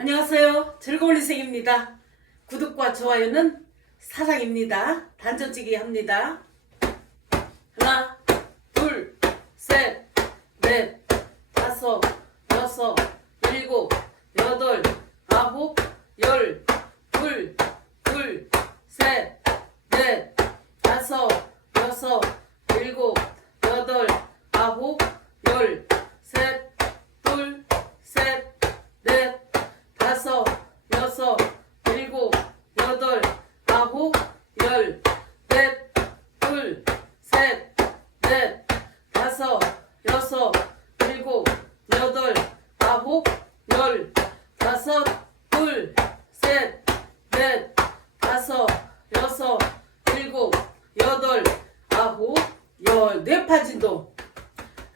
안녕하세요. 즐거운 인생입니다. 구독과 좋아요는 사랑입니다. 단전찌기 합니다. 하나, 둘, 셋, 넷, 다섯, 여섯, 일곱, 여덟, 아홉, 열, 둘, 둘, 셋, 넷, 다섯, 여섯, 일곱, 여덟, 아홉, 열, 셋, 둘, 셋, 넷, 다섯, 여섯, 일곱, 여덟, 아홉, 열, 넷, 둘, 셋, 넷, 다섯, 여섯, 일곱, 여덟, 아홉, 열, 다섯, 둘, 셋, 넷, 다섯, 여섯, 일곱, 여덟, 아홉, 열, 뇌파 진동.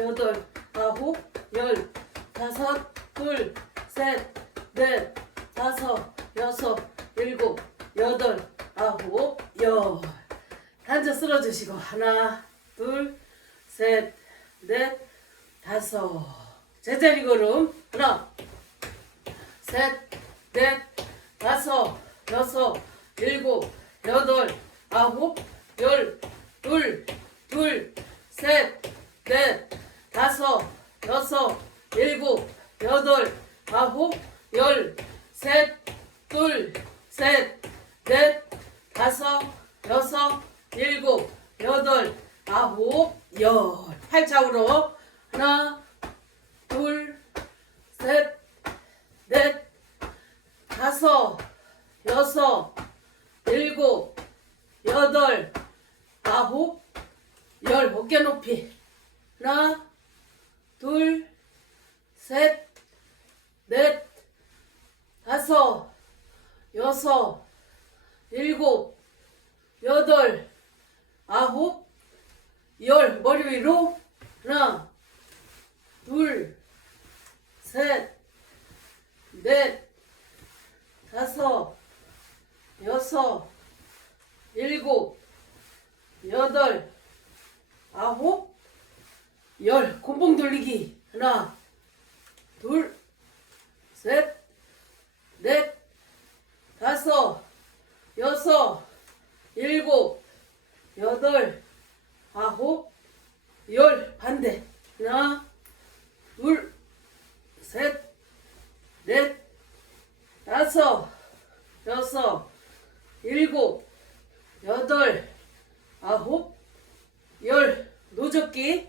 여덟, 아홉, 열, 다섯, 둘, 셋, 넷, 다섯, 여섯, 일곱, 여덟, 아홉, 열. 단자 쓸어주시고 하나, 둘, 셋, 넷, 다섯. 제자리 걸음 하나, 셋, 넷, 다섯, 여섯, 일곱, 여덟, 아홉, 열, 둘, 둘, 셋, 넷, 다섯, 여섯, 일곱, 여덟, 아홉, 열, 셋, 둘, 셋, 넷, 다섯, 여섯, 일곱, 여덟, 아홉, 열. 팔자우로 하나, 둘, 셋, 넷, 다섯, 여섯, 일곱, 여덟, 아홉, 열. 어깨 높이. 하나, 둘, 셋, 넷, 다섯, 여섯, 일곱, 여덟, 아홉, 열. 머리 위로. 하나, 둘, 셋, 넷, 다섯, 여섯, 일곱, 여덟, 아홉, 열. 곤봉 돌리기. 하나, 둘, 셋, 넷, 다섯, 여섯, 일곱, 여덟, 아홉, 열. 반대. 하나, 둘, 셋, 넷, 다섯, 여섯, 일곱, 여덟, 아홉, 열. 노젓기.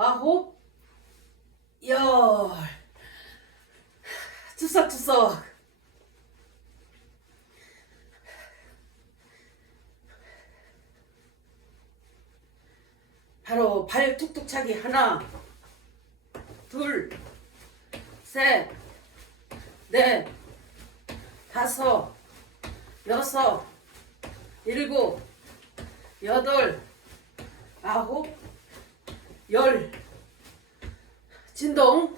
아홉, 열. 추석추석. 바로 발 툭툭 차기 하나, 둘, 셋, 넷, 다섯, 여섯, 일곱, 여덟, 아홉, 열. 진동.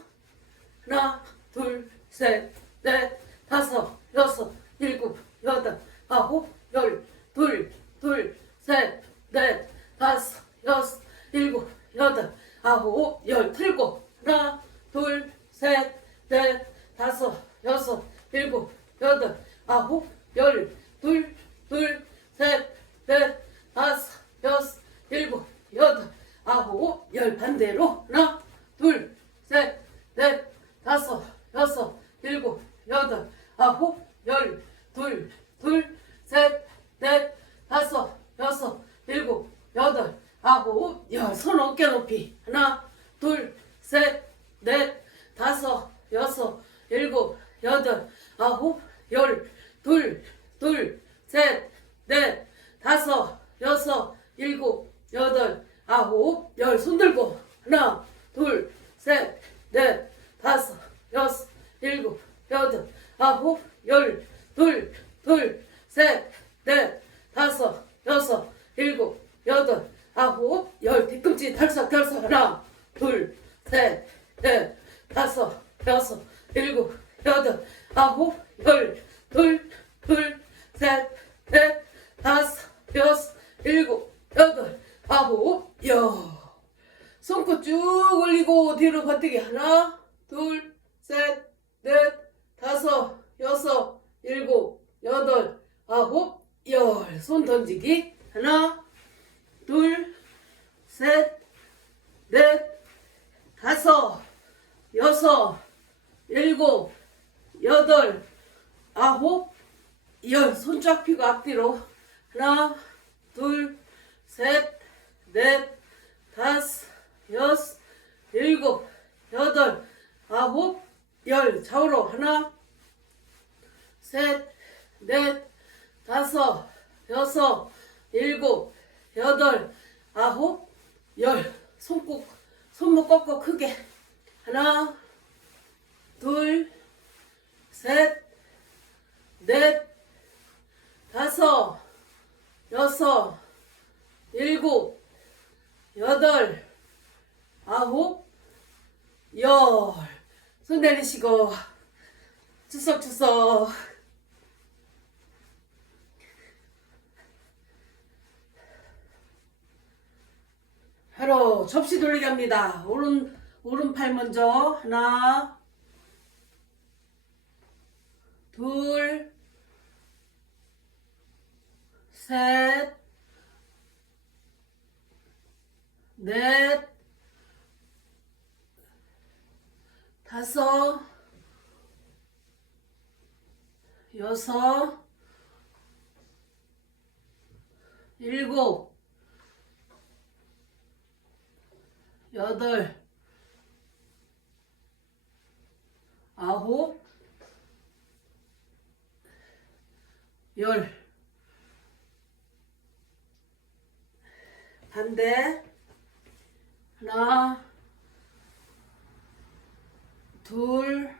하나, 둘, 셋, 넷, 다섯, 여섯, 일곱, 여덟, 아홉, 열. 둘, 둘, 셋, 넷, 다섯, 여섯, 일곱, 여덟, 아홉, 열. 틀고. 하나, 둘, 셋, 넷, 다섯, 여섯, 일곱, 여덟, 아홉, 열. 둘, 둘, 셋, 넷, 다섯, 여섯, 일곱, 여덟, 아홉, 열. 반대로. 하나, 둘, 셋, 넷, 다섯, 여섯, 일곱, 여덟, 아홉, 열, 둘, 둘, 셋, 넷, 다섯, 여섯, 일곱, 여덟, 아홉, 열. 손 어깨 높이. 하나, 둘, 셋, 넷, 다섯, 여섯, 일곱, 여덟, 아홉, 열, 둘, 둘, 셋, 넷, 다섯, 여섯, 일곱, 여덟, 아홉, 열. 손 들고. 하나, 둘, 셋, 넷, 다섯, 여섯, 일곱, 여덟, 아홉, 열, 둘, 둘, 셋, 넷, 다섯, 여섯, 일곱, 여덟, 아홉, 열. 뒤꿈치 털썩털썩. 하나, 둘, 셋, 넷, 다섯, 여섯, 일곱, 여덟, 아홉, 열, 둘, 둘, 셋, 넷, 다섯, 여섯, 일곱, 여덟, 아홉, 열. 손끝 쭉 버티기 하나? 둘 셋 넷 다섯 여섯 일곱 여덟 아홉 열. 손 던지기. 하나 둘 셋 넷 다섯 여섯 일곱 여덟 아홉 열. 손 쫙 펴고 앞뒤로. 하나 둘 셋 넷 다섯, 여섯, 일곱, 여덟, 아홉, 열. 좌우로 하나, 셋, 넷, 다섯, 여섯, 일곱, 여덟, 아홉, 열. 손꼭, 손목 꺾어 크게. 하나, 둘, 셋, 넷, 다섯, 여섯, 일곱, 여덟, 아홉, 열. 손 내리시고, 추석추석. 바로 접시 돌리기 합니다. 오른, 오른팔 먼저. 하나, 둘, 셋, 넷, 다섯, 여섯, 일곱, 여덟, 아홉, 열. 반대. 하나, 둘,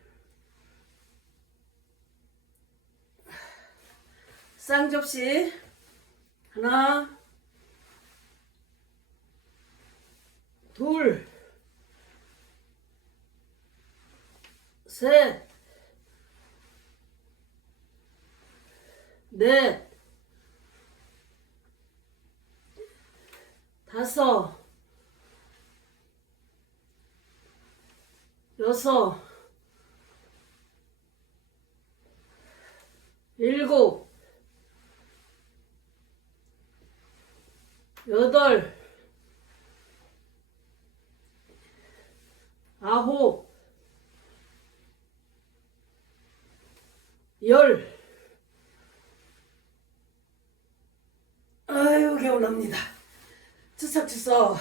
쌍접시. 하나, 둘, 셋, 넷, 다섯, 여섯, 일곱, 여덟, 아홉, 열. 아유, 개운합니다. 추석추석.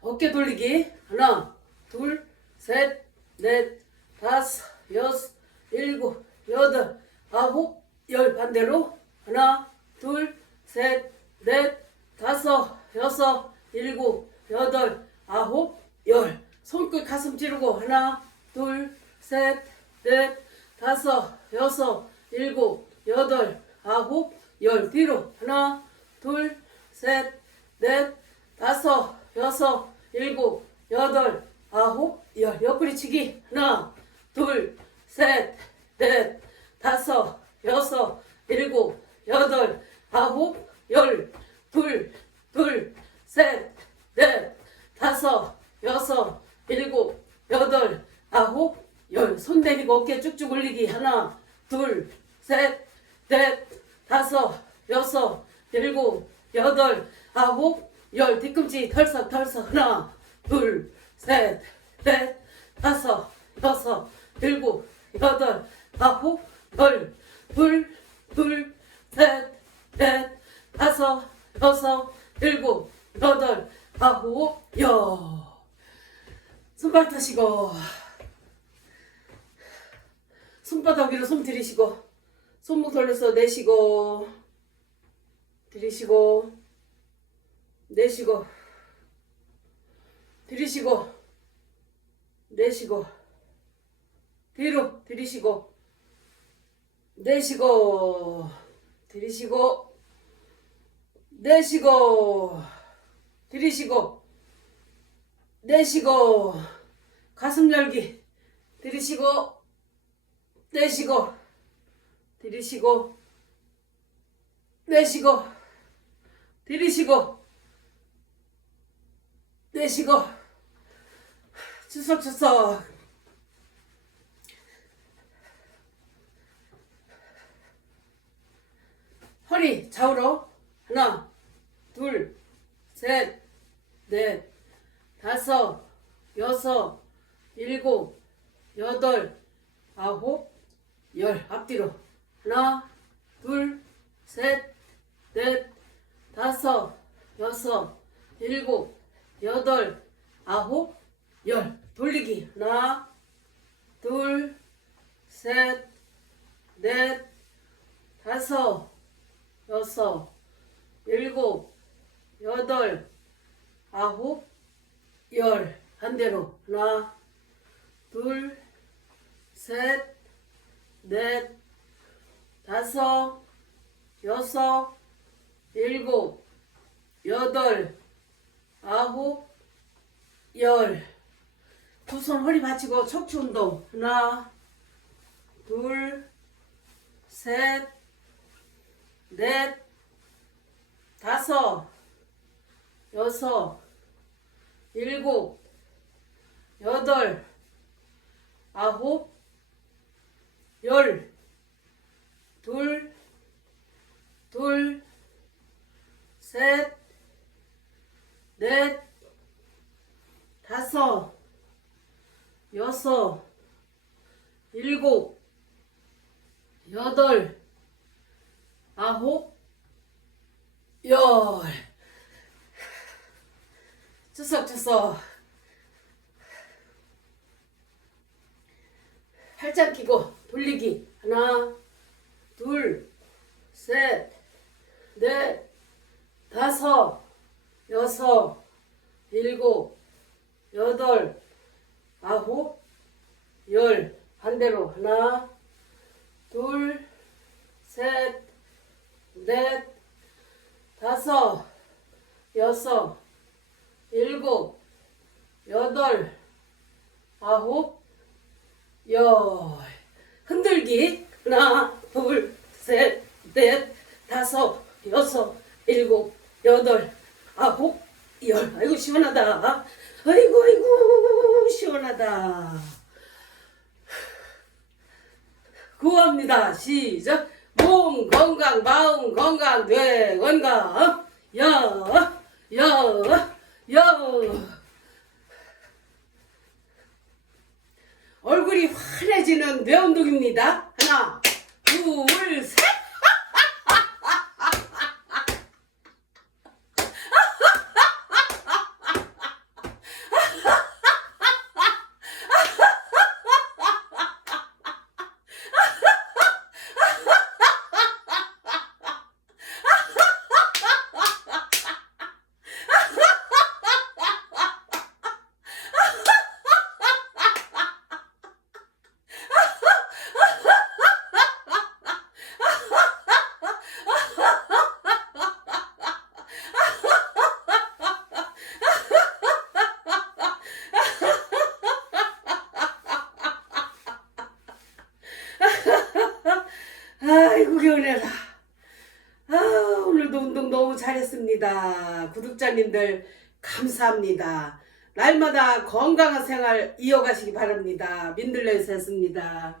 어깨 돌리기. 하나, 둘, 셋, 넷, 다섯, 여섯, 일곱, 여덟, 아홉, 열 반대로. 하나, 둘, 셋, 넷, 다섯, 여섯, 일곱, 여덟, 아홉, 열. 손끝 가슴 찌르고. 하나, 둘, 셋, 넷, 다섯, 여섯, 일곱, 여덟, 아홉, 열. 뒤로. 하나, 둘, 셋, 넷, 다섯, 여섯, 일곱, 여덟, 아홉, 열. 옆구리 치기. 하나, 둘, 셋, 넷, 다섯, 여섯, 일곱, 여덟, 아홉, 열. 둘, 둘, 셋, 넷, 다섯, 여섯, 일곱, 여덟, 아홉, 열. 손 내리고 어깨 쭉쭉 올리기. 하나, 둘, 셋, 넷, 다섯, 여섯, 일곱, 여덟, 아홉, 열. 뒤꿈치 털썩 털썩. 하나, 둘, 셋, 넷, 다섯, 여섯, 일곱, 여덟, 아홉, 열. 둘, 둘, 셋, 넷, 다섯, 여섯, 일곱, 여덟, 아홉, 열. 손발 타시고 손바닥 위로 손 들이시고 손목 돌려서 내쉬고 들이쉬고 내쉬고 들이쉬고 내쉬고 뒤로 들이쉬고 내쉬고 들이쉬고 내쉬고 들이쉬고 내쉬고 가슴 열기 들이쉬고 내쉬고 들이쉬고 내쉬고 들이쉬고 내쉬고. 추석추석. 허리 좌우로. 하나 둘셋넷 다섯 여섯 일곱 여덟 아홉 열 앞뒤로. 하나 둘셋넷 다섯 여섯 일곱 여덟 아홉 열. 돌리기. 하나 둘셋넷 다섯 여섯 일곱 여덟 아홉 열. 반대로. 하나 둘 셋, 넷, 다섯, 여섯, 일곱, 여덟, 아홉, 열. 두 손 허리 받치고 척추 운동. 하나, 둘, 셋, 넷, 다섯, 여섯, 일곱, 여덟, 아홉, 열, 둘, 둘, 셋, 넷, 다섯, 여섯, 일곱, 여덟, 아홉, 열. 추석추석. 팔짱 끼고 돌리기. 하나 둘 셋 넷 다섯 여섯 일곱 여덟 아홉 열. 반대로. 하나 둘 셋 넷 다섯 여섯 일곱 여덟 아홉 열 흔들기 하나 둘 셋 넷 다섯 여섯 일곱 여덟 아홉 열. 아이고 시원하다. 아이고 아이고 시원하다. 구합니다. 시작. 몸 건강 마음 건강 뇌 건강. 여 여 여 얼굴이 환해지는 뇌 운동입니다. 하나, 둘, 셋. 잘했습니다. 구독자님들 감사합니다. 날마다 건강한 생활 이어가시기 바랍니다. 민들레에서 했습니다.